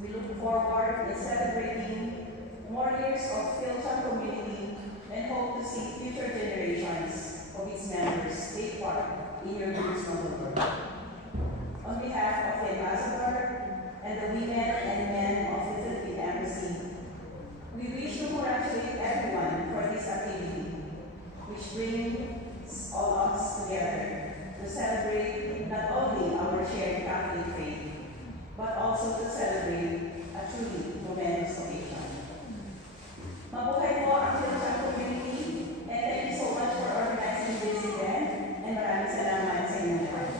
We look forward to celebrating more years of PhilChamp community and hope to see future generations of its members take part in your group's noble work. On behalf of the Ambassador and the women and men of the Philippine Embassy, we wish to congratulate everyone for this activity, which brings all of us together to celebrate not only our shared Catholic faith, but also to celebrate a truly momentous occasion. Mabuhay po ang PhilChamp community, and thank you so much for organizing this event, and maraming salamat sa inyong lahat.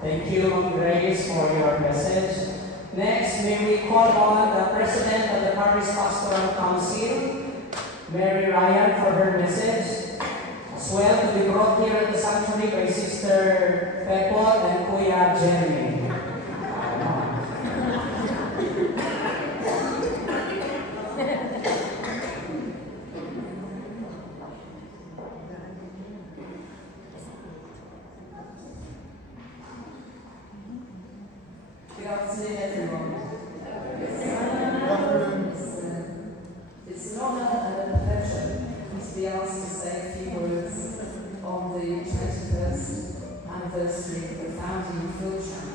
Thank you, Ma'am Grace, for your message. Next, may we call on the President of the Parish Pastoral Council, Mary Ryan, for her message, as well to be brought here at the sanctuary by Sister Pepot and Kuya Jeremy. Good afternoon, everyone. It's an honour and a pleasure to be asked to say a few words on the 21st anniversary of the founding of PhilChamp.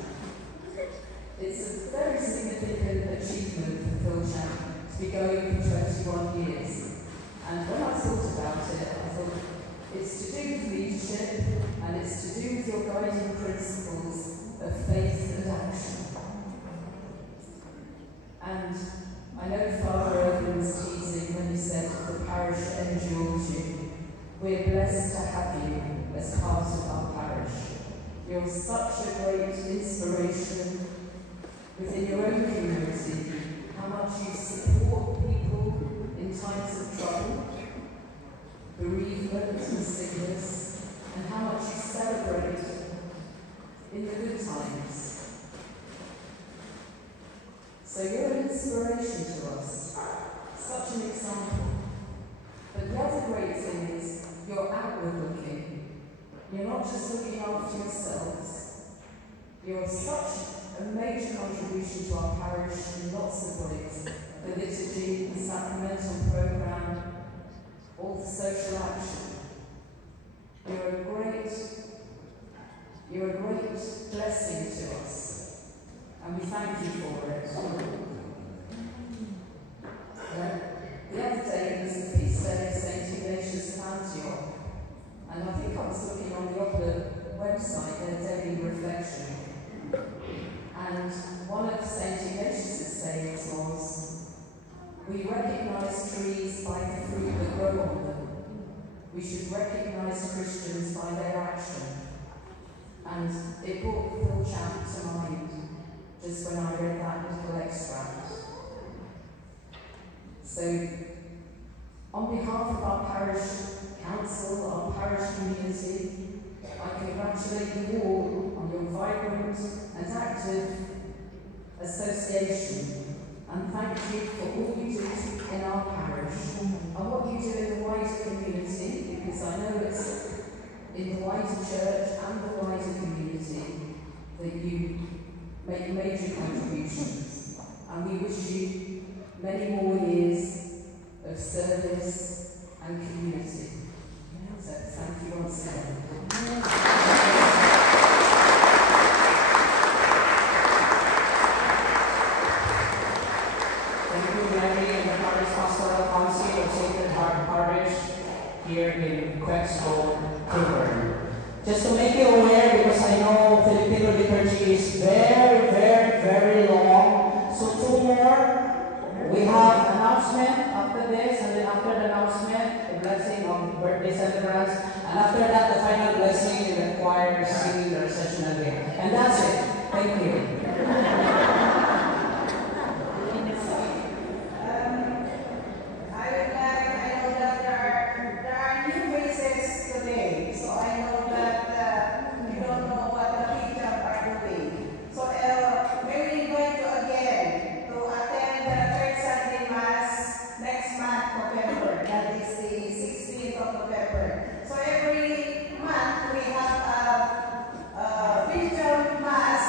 It's a very significant achievement for PhilChamp to be going for 21 years. And when I thought about it, I thought it's to do with leadership and it's to do with your guiding principles of faith and action. hurt and sickness, and how much you celebrate in the good times. So you're an inspiration to us, such an example. But the other great thing is you're outward looking. You're not just looking after yourselves. You're such a major contribution to our parish in lots of ways. The liturgy, the sacramental programme, all the social action. You're a great blessing to us, and we thank you for it. The other day was the feast day of St. Ignatius of Antioch, and I think I was looking on the Opera website, their daily reflection, and one of St. Ignatius' sayings was, "We recognise trees by the fruit that grow on them. We should recognise Christians by their action." And it brought Phil Champ to mind just when I read that little extract. So, on behalf of our parish council, our parish community, I congratulate you all on your vibrant and active association, and thank you for all you do in our parish and what you do in the wider community, because I know it's in the wider church and the wider community that you make major contributions, and we wish you many more years of service and community. So thank you once again. Thank you, Mary, and the Parish Pastoral Council of Sacred Heart Parish here in Quexco, Kilburn. Just to make you aware, because I know Filipino liturgy is very, very, very long, so two more. We have announcement after this, and then after the announcement, the blessing of birthday celebrants, and after that, the final blessing in the choir singing the recessional hymn. And that's it. Thank you. Virtual Mass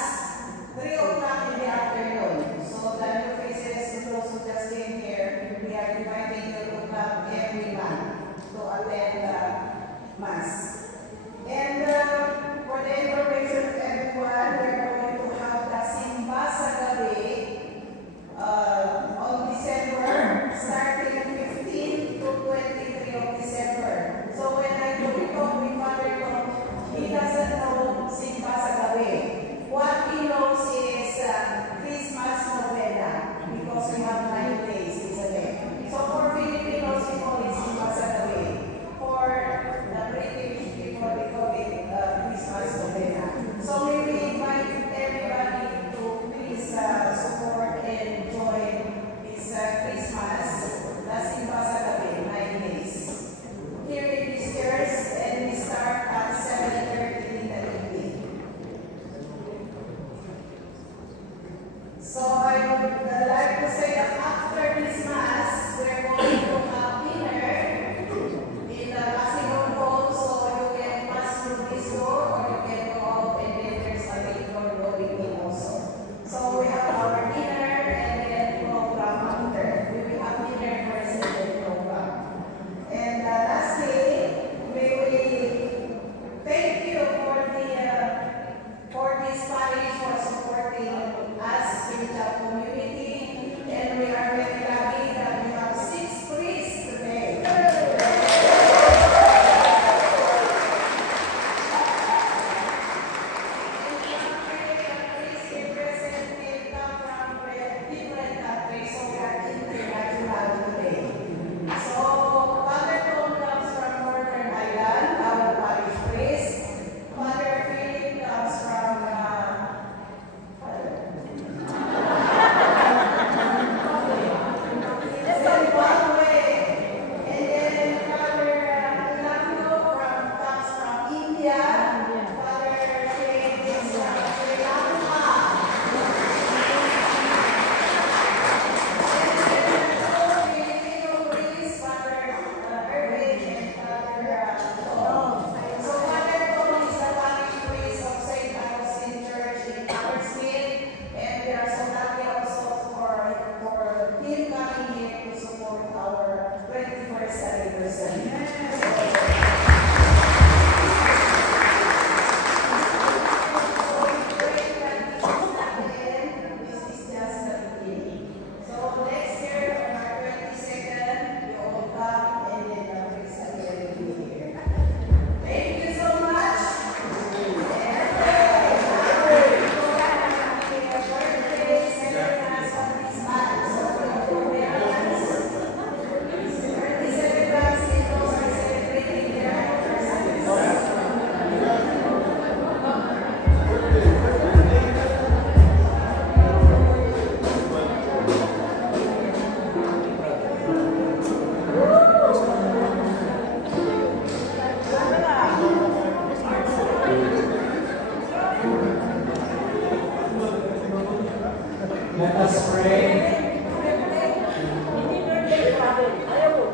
Let us pray.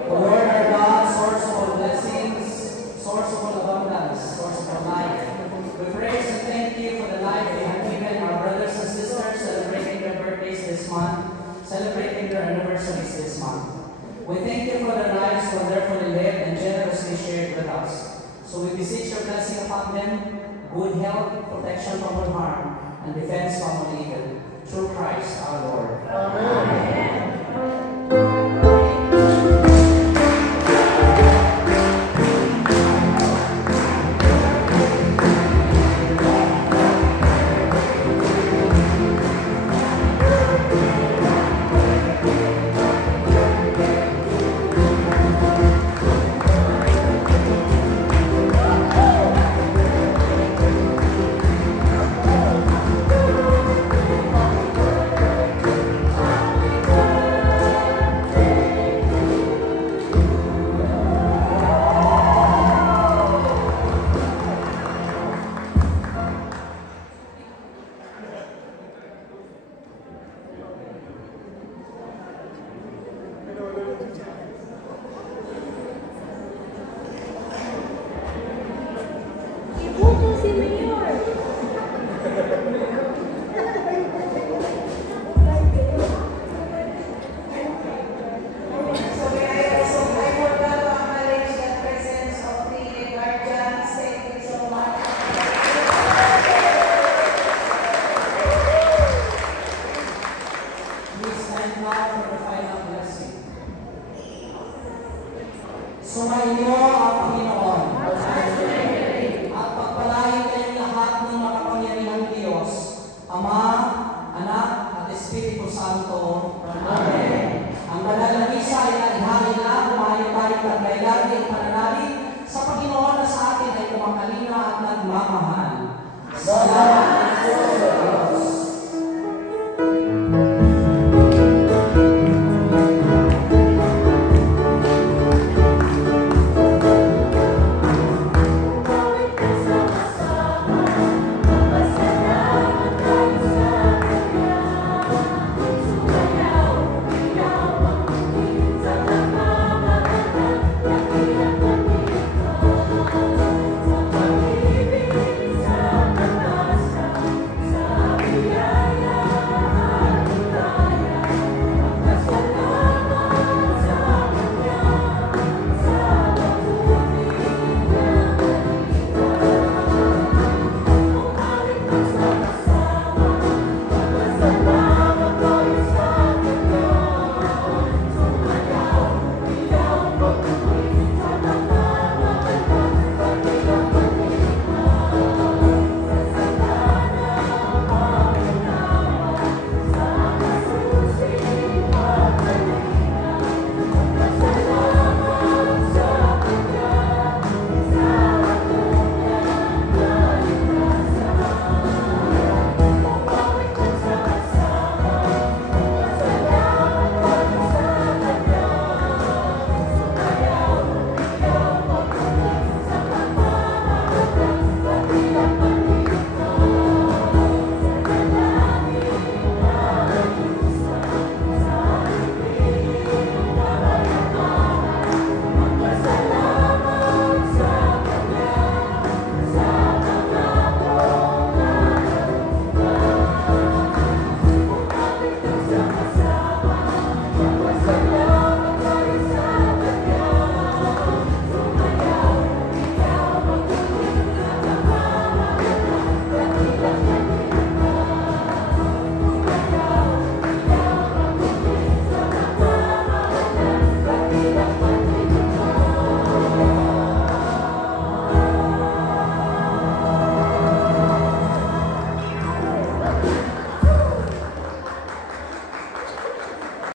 O Lord our God, source of all blessings, source of all abundance, source of all life, we praise and thank you for the life you have given our brothers and sisters celebrating their birthdays this month, celebrating their anniversaries this month. We thank you for their lives wonderfully lived and generously shared with us. So we beseech your blessing upon them, good health, protection from all harm, and defense from all evil. Through Christ our Lord. Amen. Sumainyo ang Panginoon at pagpalain kayong lahat ng makapangyarihang Diyos, Ama, Anak, at Espiritu Santo. Amen. Ang banal na misa ay nalihain na, kumain tayo taglay-lagi ang pananalig sa Panginoon na sa atin ay kumakalina at nagmamahal. Salamat sa Diyos.